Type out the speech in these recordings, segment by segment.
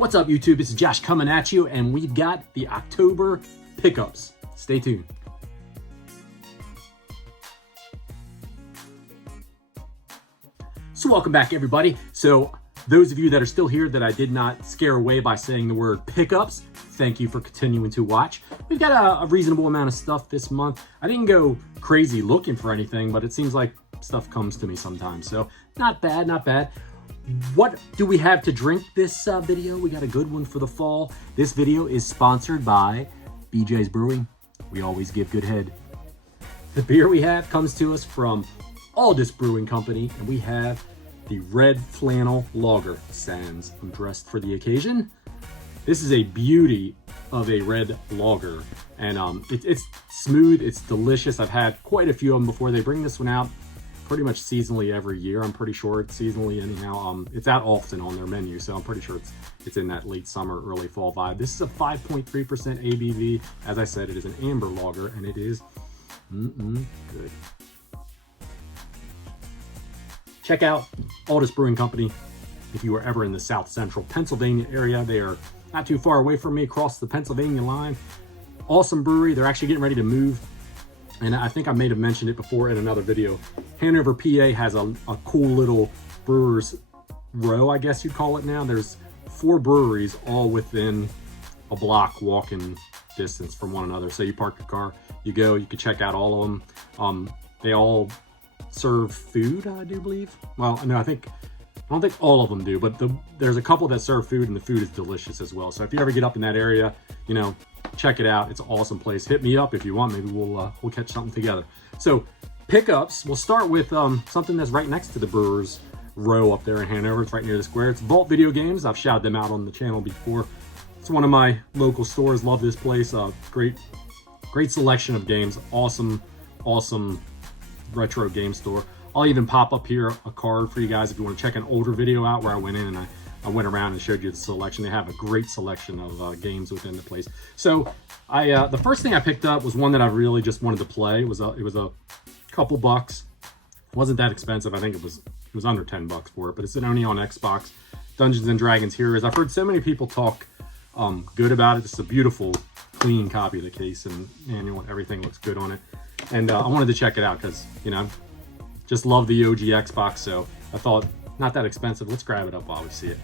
What's up, YouTube? This is Josh coming at you, and we've got the October pickups. Stay tuned. So welcome back, everybody. So those of you that are still here that I did not scare away by saying the word pickups, thank you for continuing to watch. We've got a reasonable amount of stuff this month. I didn't go crazy looking for anything, but it seems like stuff comes to me sometimes. So not bad, not bad. What do we have to drink this video? We got a good one for the fall. This video is sponsored by BJ's Brewing. We always give good head. The beer we have comes to us from Aldus Brewing Company, and we have the Red Flannel Lager. Sans, I'm dressed for the occasion. This is a beauty of a red lager, and it's smooth, it's delicious. I've had quite a few of them before. They bring this one out pretty much seasonally every year. I'm pretty sure it's seasonally anyhow. It's out often on their menu, so I'm pretty sure it's in that late summer, early fall vibe. This is a 5.3% ABV. As I said, it is an amber lager, and it is good. Check out Aldus Brewing Company if you are ever in the South Central Pennsylvania area. They are not too far away from me, across the Pennsylvania line. Awesome brewery. They're actually getting ready to move, and I think I may have mentioned it before in another video. Hanover, PA has a cool little brewers row, I guess you'd call it now. There's 4 breweries all within a block walking distance from one another. So you park your car, you go, you can check out all of them. They all serve food, I do believe. Well, no, I don't think all of them do, but there's a couple that serve food, and the food is delicious as well. So if you ever get up in that area, you know, check it out. It's an awesome place. Hit me up if you want. Maybe we'll catch something together. So pickups, we'll start with something that's right next to the Brewers row up there in Hanover. It's right near the square. It's Vault Video Games. I've shouted them out on the channel before. It's one of my local stores. Love this place. Great selection of games. Awesome retro game store. I'll even pop up here a card for you guys if you want to check an older video out where I went in and I went around and showed you the selection. They have a great selection of games within the place. So the first thing I picked up was one that I really just wanted to play. It was a couple bucks. It wasn't that expensive. I think it was under 10 bucks for it, but it's only on Xbox. Dungeons and Dragons Heroes. I've heard so many people talk good about it. It's a beautiful, clean copy of the case and manual. Everything looks good on it. And I wanted to check it out because, you know, just love the OG Xbox. So I thought, not that expensive. Let's grab it up while we see it.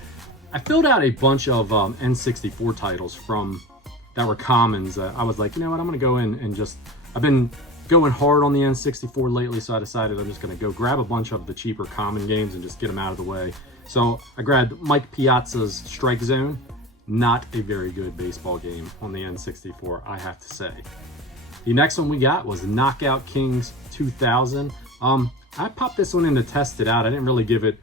I filled out a bunch of N64 titles that were commons. I was like, you know what, I'm going to go in and I've been going hard on the N64 lately, so I decided I'm just going to go grab a bunch of the cheaper common games and just get them out of the way. So I grabbed Mike Piazza's Strike Zone. Not a very good baseball game on the N64, I have to say. The next one we got was Knockout Kings 2000. I popped this one in to test it out. I didn't really give it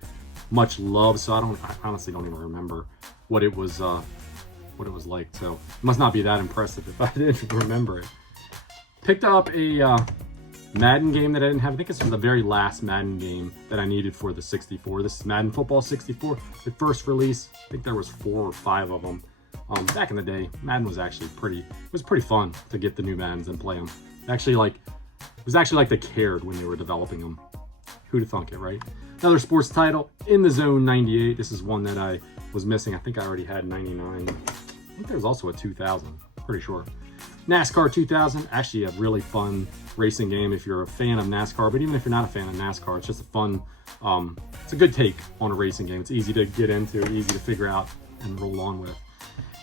much love, so I honestly don't even remember what it was like. So it must not be that impressive if I didn't remember it. Picked up a Madden game that I didn't have. I think this was the very last Madden game that I needed for the 64. This is Madden Football 64. The first release, I think there was 4 or 5 of them. Back in the day, Madden was actually pretty fun to get the new Maddens and play them. It was actually like they cared when they were developing them. Who'd have thunk it, right? Another sports title, In the Zone 98. This is one that I was missing. I think I already had 99. I think there was also a 2000, pretty sure. NASCAR 2000, actually a really fun racing game if you're a fan of NASCAR, but even if you're not a fan of NASCAR, it's just a fun, it's a good take on a racing game. It's easy to get into, easy to figure out and roll on with.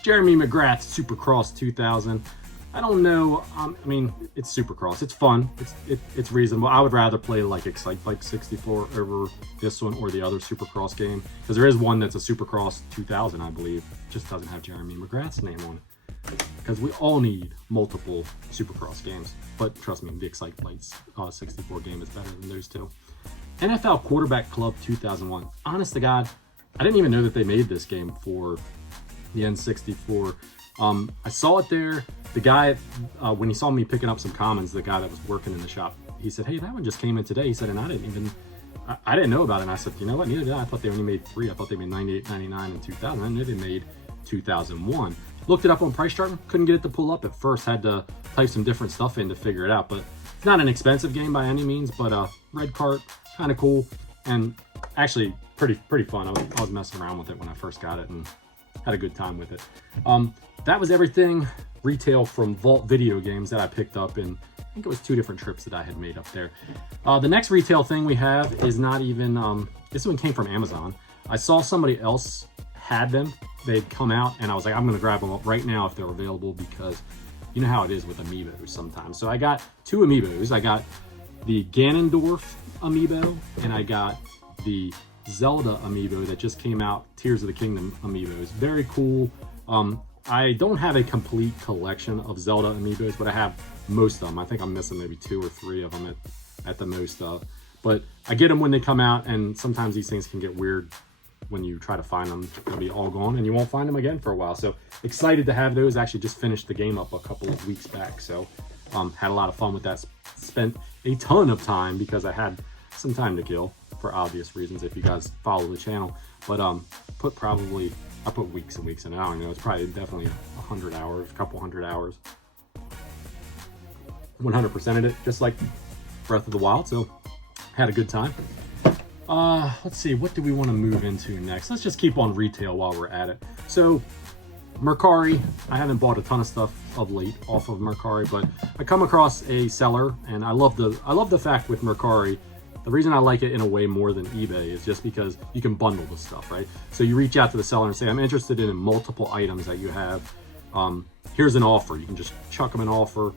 Jeremy McGrath's Supercross 2000. I don't know, I mean, it's Supercross. It's fun, it's reasonable. I would rather play like Excite Bike 64 over this one or the other Supercross game, because there is one that's a Supercross 2000, I believe. It just doesn't have Jeremy McGrath's name on it, because we all need multiple Supercross games. But trust me, the Excite Bike 64 game is better than those two. NFL Quarterback Club 2001. Honest to God, I didn't even know that they made this game for the N64. I saw it there. The guy, when he saw me picking up some commons, the guy that was working in the shop, he said, hey, that one just came in today. He said, and I didn't know about it. And I said, you know what, neither did I. I thought they only made 3. I thought they made 98, 99, and 2000. I knew they made 2001. Looked it up on Price Chart, couldn't get it to pull up at first. Had to type some different stuff in to figure it out. But it's not an expensive game by any means, but red cart, kind of cool. And actually pretty fun. I was messing around with it when I first got it, and had a good time with it. That was everything retail from Vault Video Games that I picked up in, I think it was 2 different trips that I had made up there. The next retail thing we have is not even, this one came from Amazon. I saw somebody else had them. They'd come out and I was like, I'm gonna grab them up right now if they're available, because you know how it is with amiibos sometimes. So I got 2 amiibos. I got the Ganondorf amiibo and I got the Zelda amiibo that just came out, Tears of the Kingdom amiibos. Very cool. I don't have a complete collection of Zelda amiibos, but I have most of them. I think I'm missing maybe 2 or 3 of them at the most. But I get them when they come out, and sometimes these things can get weird when you try to find them. They'll be all gone and you won't find them again for a while. So excited to have those. Actually just finished the game up a couple of weeks back. So had a lot of fun with that. Spent a ton of time because I had some time to kill for obvious reasons if you guys follow the channel. But I put weeks and weeks in it. I don't know, it's probably definitely 100 hours, a couple hundred hours. 100%ed it, just like Breath of the Wild, so had a good time. Let's see, what do we want to move into next? Let's just keep on retail while we're at it. So Mercari, I haven't bought a ton of stuff of late off of Mercari, but I come across a seller, and I love the fact with Mercari, the reason I like it in a way more than eBay is just because you can bundle the stuff, right? So you reach out to the seller and say, I'm interested in multiple items that you have. Here's an offer. You can just chuck them an offer,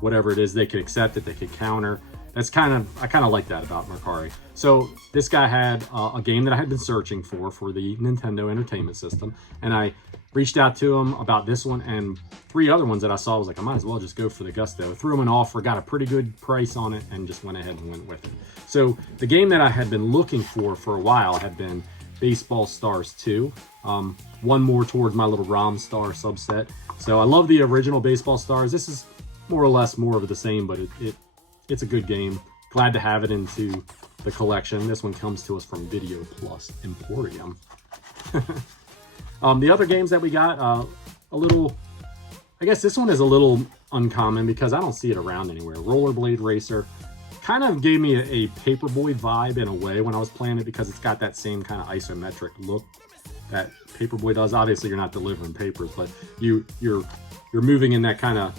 whatever it is, they could accept it, they could counter. I kind of like that about Mercari. So this guy had a game that I had been searching for the Nintendo Entertainment System, and I reached out to him about this one and 3 other ones that I saw. I was like, I might as well just go for the gusto. Threw him an offer, got a pretty good price on it, and just went ahead and went with it. So the game that I had been looking for a while had been Baseball Stars 2. One more towards my little ROM Star subset. So I love the original Baseball Stars. This is more or less more of the same, but it's a good game. Glad to have it into the collection. This one comes to us from Video Plus Emporium. The other games that we got, I guess this one is a little uncommon because I don't see it around anywhere. Rollerblade Racer kind of gave me a Paperboy vibe in a way when I was playing it, because it's got that same kind of isometric look that Paperboy does. Obviously, you're not delivering papers, but you're moving in that kind of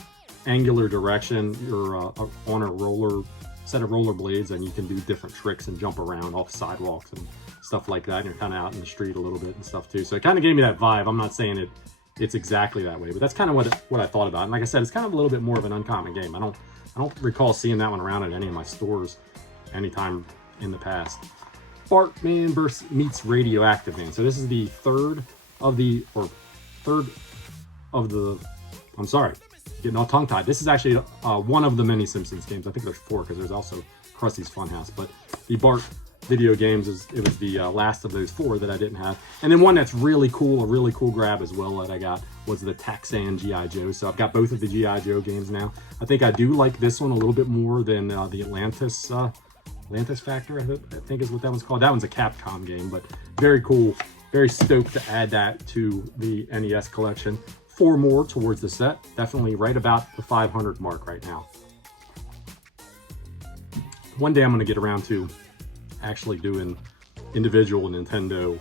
angular direction. You're on a set of roller blades, and you can do different tricks and jump around off sidewalks and stuff like that. And you're kind of out in the street a little bit and stuff too. So it kind of gave me that vibe. I'm not saying it's exactly that way, but that's kind of what I thought about. And like I said, it's kind of a little bit more of an uncommon game. I don't recall seeing that one around at any of my stores anytime in the past. Bartman meets Radioactive Man. So this is the third of the, I'm sorry, getting all tongue-tied. This is actually one of the many Simpsons games. I think there's 4 because there's also Krusty's Funhouse. But the Bart video games, it was the last of those 4 that I didn't have. And then one that's really cool, a really cool grab as well that I got was the Taxan G.I. Joe. So I've got both of the G.I. Joe games now. I think I do like this one a little bit more than the Atlantis Factor, I think is what that one's called. That one's a Capcom game, but very cool. Very stoked to add that to the NES collection. 4 more towards the set. Definitely right about the 500 mark right now. One day I'm going to get around to actually doing individual Nintendo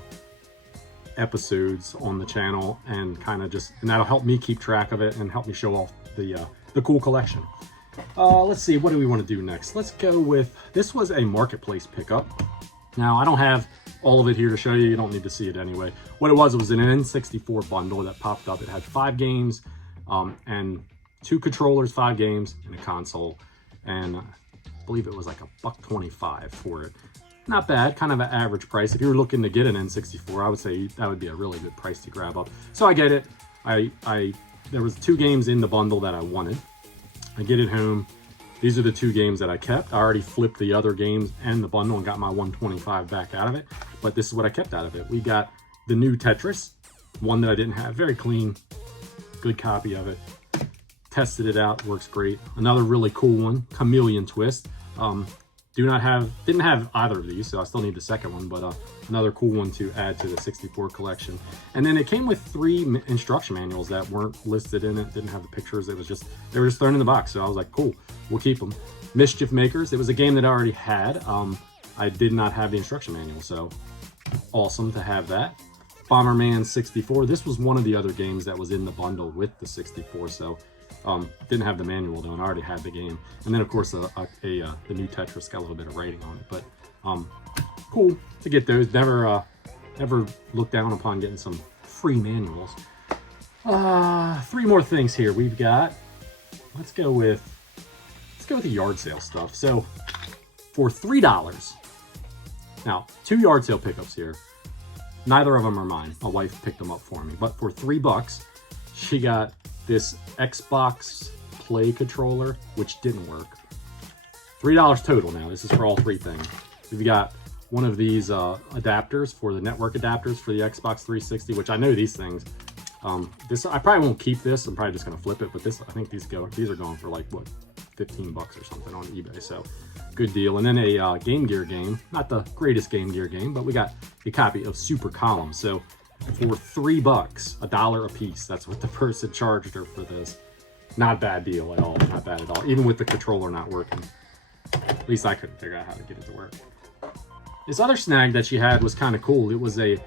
episodes on the channel, and and that'll help me keep track of it and help me show off the cool collection. Let's see, what do we want to do next? Let's go with, this was a marketplace pickup. Now I don't have all of it here to show you. You don't need to see it anyway. What it was an N64 bundle that popped up. It had 5 games and 2 controllers, 5 games, and a console. And I believe it was like $1.25 for it. Not bad, kind of an average price. If you were looking to get an N64, I would say that would be a really good price to grab up. So I get it. There was 2 games in the bundle that I wanted. I get it home. These are the 2 games that I kept. I already flipped the other games and the bundle and got my $1.25 back out of it. But this is what I kept out of it. We got the new Tetris, one that I didn't have. Very clean, good copy of it. Tested it out, works great. Another really cool one, Chameleon Twist. Didn't have either of these, so I still need the second one, but another cool one to add to the 64 collection. And then it came with 3 instruction manuals that weren't listed in it, didn't have the pictures. They were just thrown in the box. So I was like, cool, we'll keep them. Mischief Makers, it was a game that I already had. I did not have the instruction manual, so awesome to have that. Bomberman 64. This was one of the other games that was in the bundle with the 64, so didn't have the manual though, and I already had the game. And then of course the new Tetris got a little bit of writing on it, but cool to get those. Never looked down upon getting some free manuals. 3 more things here. We've got, let's go with the yard sale stuff. So for $3, now 2 yard sale pickups here. Neither of them are mine. My wife picked them up for me. But for $3, she got this Xbox Play controller, which didn't work. $3 total now. This is for all 3 things. We've got one of these adapters for the network adapters for the Xbox 360, which I know these things. I probably won't keep this. I'm probably just gonna flip it. But this, I think these are going for like what, $15 or something on eBay. So good deal. And then a Game Gear game, not the greatest Game Gear game, but we got a copy of Super Column. So for $3, $1 a piece, that's what the person charged her for this. Not a bad deal at all. Not bad at all. Even with the controller not working. At least I couldn't figure out how to get it to work. This other snag that she had was kind of cool. It was a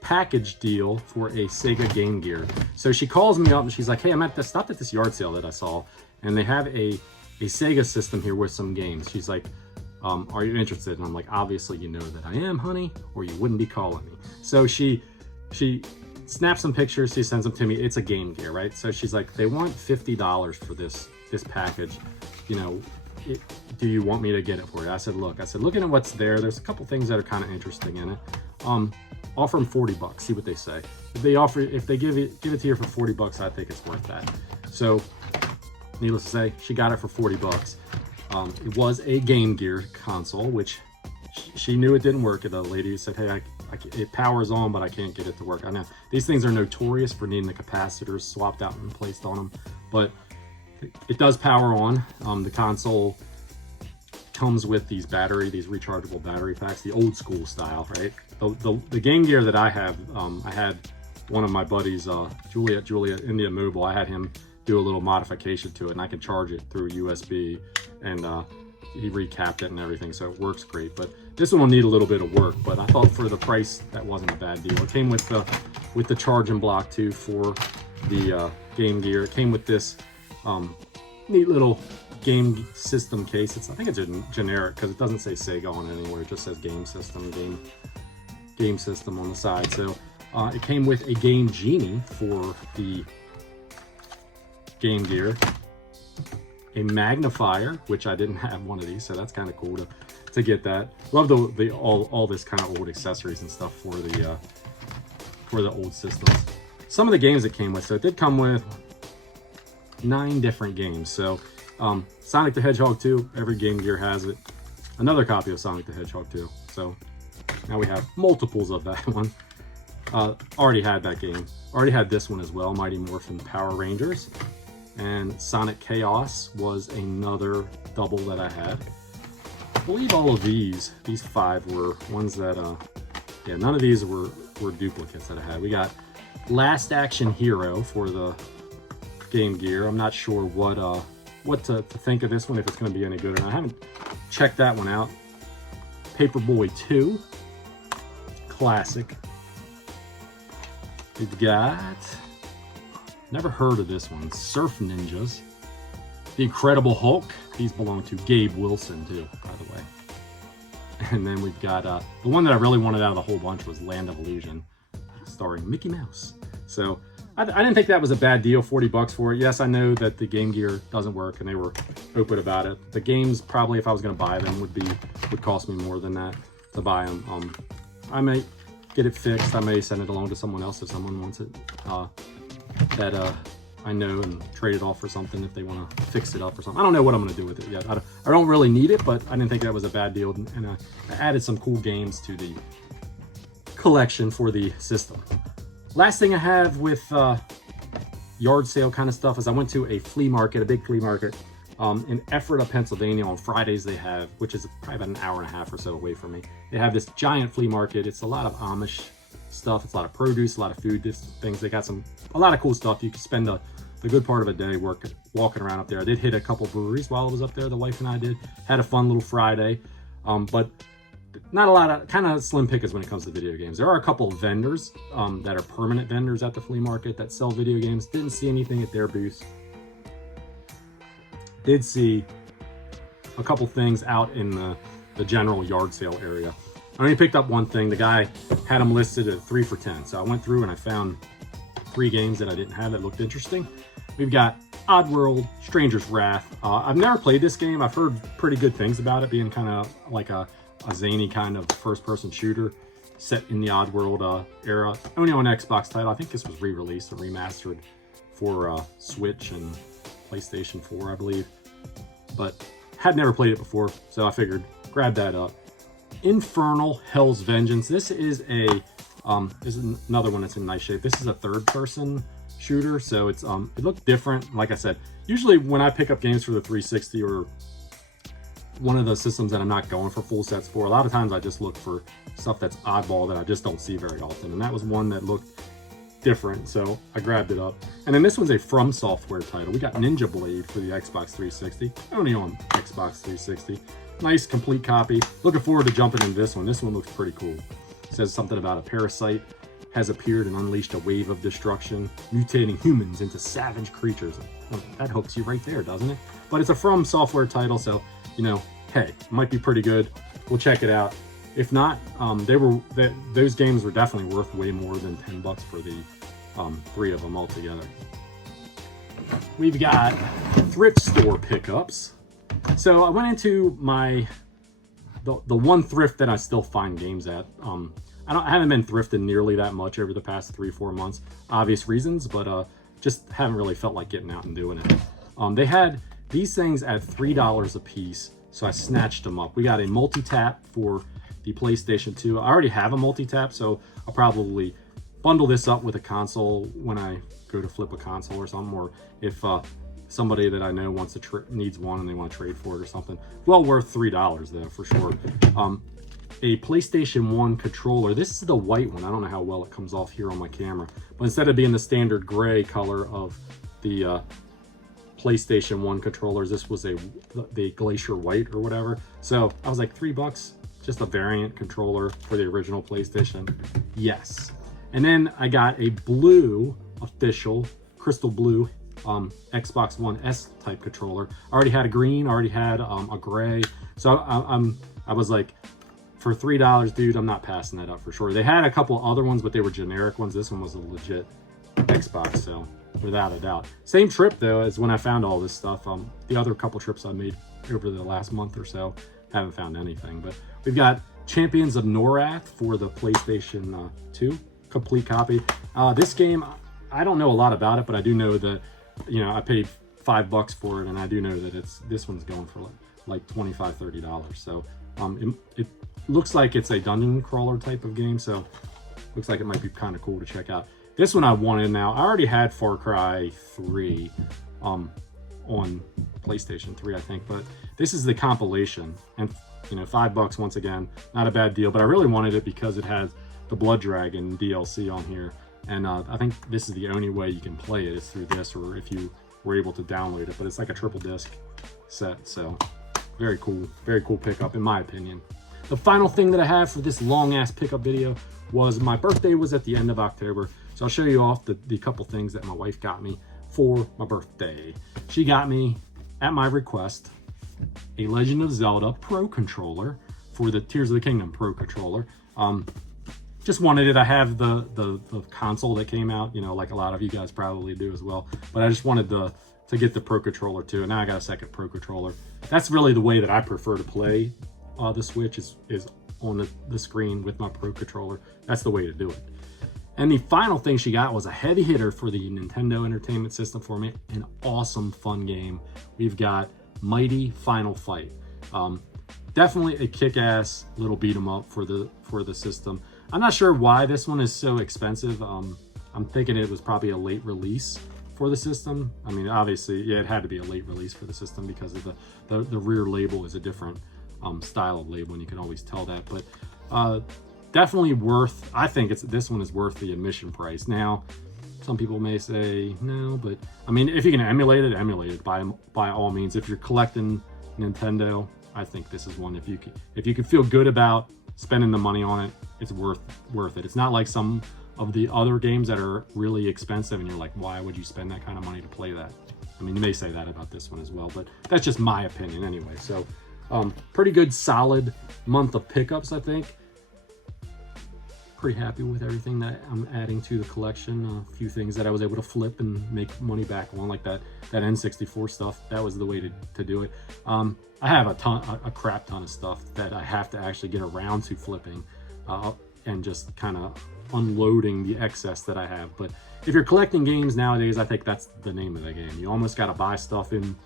package deal for a Sega Game Gear. So she calls me up and she's like, hey, stopped at this yard sale that I saw, and they have a Sega system here with some games. She's like, are you interested? And I'm like, obviously you know that I am, honey, or you wouldn't be calling me. So she snaps some pictures, she sends them to me. It's a Game Gear, right? So she's like, they want $50 for this package. You know, do you want me to get it for you? I said, looking at what's there, there's a couple things that are kind of interesting in it. Offer them $40, see what they say. If they give it to you for $40, I think it's worth that. So needless to say, she got it for $40. It was a Game Gear console, which she knew it didn't work. The lady said, hey, it powers on, but I can't get it to work. I know these things are notorious for needing the capacitors swapped out and placed on them, but it does power on. The console comes with these rechargeable battery packs, the old school style, right? The Game Gear that I have, I had one of my buddies, Juliet India Mobile, I had him do a little modification to it, and I can charge it through USB, and he recapped it and everything, so it works great. But this one will need a little bit of work, but I thought for the price that wasn't a bad deal. It came with the charging block too for the Game Gear. It came with this neat little game system case. I think it's a generic because it doesn't say Sega on it anywhere. It just says game system on the side. So it came with a Game Genie for the Game Gear, a magnifier, which I didn't have one of these, so that's kind of cool to get that. Love all this kind of old accessories and stuff for the old systems. Some of the games it came with, so it did come with 9 different games. So Sonic the Hedgehog 2, every Game Gear has it. Another copy of Sonic the Hedgehog 2. So now we have multiples of that one. Already had that game. Already had this one as well, Mighty Morphin Power Rangers. And Sonic Chaos was another double that I had. I believe all of these 5 were ones that, yeah, none of these were duplicates that I had. We got Last Action Hero for the Game Gear. I'm not sure what to think of this one, if it's going to be any good or not. I haven't checked that one out. Paperboy 2, classic. We've got, never heard of this one, Surf Ninjas. The Incredible Hulk. These belong to Gabe Wilson too, by the way. And then we've got the one that I really wanted out of the whole bunch was Land of Illusion, starring Mickey Mouse. So I didn't think that was a bad deal, $40 for it. Yes, I know that the Game Gear doesn't work, and they were open about it. The games, probably, if I was going to buy them, would cost me more than that to buy them. I may get it fixed. I may send it along to someone else if someone wants it that I know, and trade it off for something if they want to fix it up or something. I don't know what I'm going to do with it yet. I don't really need it, but I didn't think that was a bad deal, and I added some cool games to the collection for the system. Last thing I have with yard sale kind of stuff is I went to a flea market, a big flea market in Ephrata, Pennsylvania. On Fridays they have, which is probably about an hour and a half or so away from me, they have this giant flea market. It's a lot of Amish stuff. It's a lot of produce, a lot of food things. They got a lot of cool stuff. You can spend the good part of a day walking around up there. I did hit a couple breweries while I was up there. The wife and I had a fun little Friday. But not a lot of, kind of slim pickings when it comes to video games. There are a couple of vendors that are permanent vendors at the flea market that sell video games. Didn't see anything at their booth. Did see a couple things out in the general yard sale area. I only picked up one thing. The guy had them listed at 3 for $10. So I went through and I found 3 games that I didn't have that looked interesting. We've got Oddworld, Stranger's Wrath. I've never played this game. I've heard pretty good things about it, being kind of like a zany kind of first-person shooter set in the Oddworld era. Only on Xbox title. I think this was re-released and remastered for Switch and PlayStation 4, I believe. But had never played it before, so I figured grab that up. Infernal Hell's Vengeance. This is another one that's in nice shape. This is a third-person shooter, so it's it looked different. Like I said, usually when I pick up games for the 360 or one of those systems that I'm not going for full sets for, a lot of times I just look for stuff that's oddball that I just don't see very often, and that was one that looked different, so I grabbed it up. And then this one's a From Software title. We got Ninja Blade for the Xbox 360, only on Xbox 360. Nice complete copy. Looking forward to jumping into this one. This one looks pretty cool. It says something about a parasite has appeared and unleashed a wave of destruction, mutating humans into savage creatures. Well, that hooks you right there, doesn't it? But it's a From Software title, so, you know, hey, it might be pretty good. We'll check it out. If not, those games were definitely worth way more than $10 for the 3 of them altogether. We've got thrift store pickups. So I went into the one thrift that I still find games at. I haven't been thrifting nearly that much over the past 3-4 months, obvious reasons, but just haven't really felt like getting out and doing it. They had these things at $3 a piece, so I snatched them up. We got a multi-tap for the PlayStation 2. I already have a multi-tap, so I'll probably bundle this up with a console when I go to flip a console or something, or if somebody that I know needs one and they want to trade for it or something. Well worth $3 though, for sure. A PlayStation 1 controller. This is the white one. I don't know how well it comes off here on my camera, but instead of being the standard gray color of the PlayStation 1 controllers, this was the Glacier White or whatever. So I was like, $3, just a variant controller for the original PlayStation. Yes. And then I got a blue official crystal blue Xbox One S type controller. I already had a green, already had a gray. So I was like, for $3, dude, I'm not passing that up for sure. They had a couple other ones, but they were generic ones. This one was a legit Xbox, so without a doubt. Same trip though as when I found all this stuff. The other couple trips I made over the last month or so, haven't found anything. But we've got Champions of Norath for the PlayStation 2, complete copy. This game, I don't know a lot about it, but I do know that, you know, I paid $5 for it, and I do know that this one's going for like $25-30. So it looks like it's a dungeon crawler type of game, so looks like it might be kind of cool to check out. This one I wanted now. I already had Far Cry 3 on PlayStation 3, I think, but this is the compilation, and you know, $5 once again, not a bad deal. But I really wanted it because it has the Blood Dragon DLC on here, and I think this is the only way you can play it is through this, or if you were able to download it. But it's like a triple disc set, so very cool pickup in my opinion. The final thing that I have for this long ass pickup video was my birthday was at the end of October, so I'll show you off the couple things that my wife got me for my birthday. She got me, at my request, a Legend of Zelda Pro controller for the Tears of the Kingdom Pro controller. Just wanted it. I have the console that came out, you know, like a lot of you guys probably do as well, but I just wanted to get the Pro controller too, and now I got a second Pro controller. That's really the way that I prefer to play the Switch, is on the screen with my Pro controller. That's the way to do it. And the final thing she got was a heavy hitter for the Nintendo Entertainment System for me. An awesome, fun game. We've got Mighty Final Fight. Definitely a kick-ass little beat 'em up for the system. I'm not sure why this one is so expensive. I'm thinking it was probably a late release for the system. I mean, obviously, yeah, it had to be a late release for the system because of the rear label is a different style of label, and you can always tell that. But definitely worth, I think this one is worth the admission price. Now, some people may say no, but I mean, if you can emulate it by all means. If you're collecting Nintendo, I think this is one. If you can feel good about spending the money on it, it's worth it. It's not like some of the other games that are really expensive and you're like, why would you spend that kind of money to play that? I mean, you may say that about this one as well, but that's just my opinion anyway. So pretty good, solid month of pickups, I think. Pretty happy with everything that I'm adding to the collection. A few things that I was able to flip and make money back on, like that N64 stuff. That was the way to do it. I have a crap ton of stuff that I have to actually get around to flipping and just kind of unloading the excess that I have. But if you're collecting games nowadays, I think that's the name of the game. You almost got to buy stuff in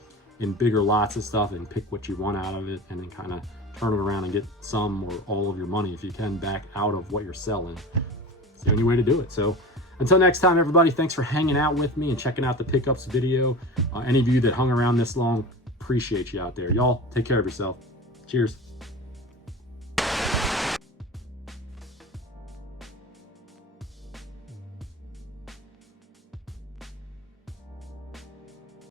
bigger lots of stuff and pick what you want out of it, and then kind of turn it around and get some or all of your money, if you can, back out of what you're selling. It's the only way to do it. So until next time, everybody, thanks for hanging out with me and checking out the pickups video. Any of you that hung around this long, appreciate you out there. Y'all take care of yourself. Cheers.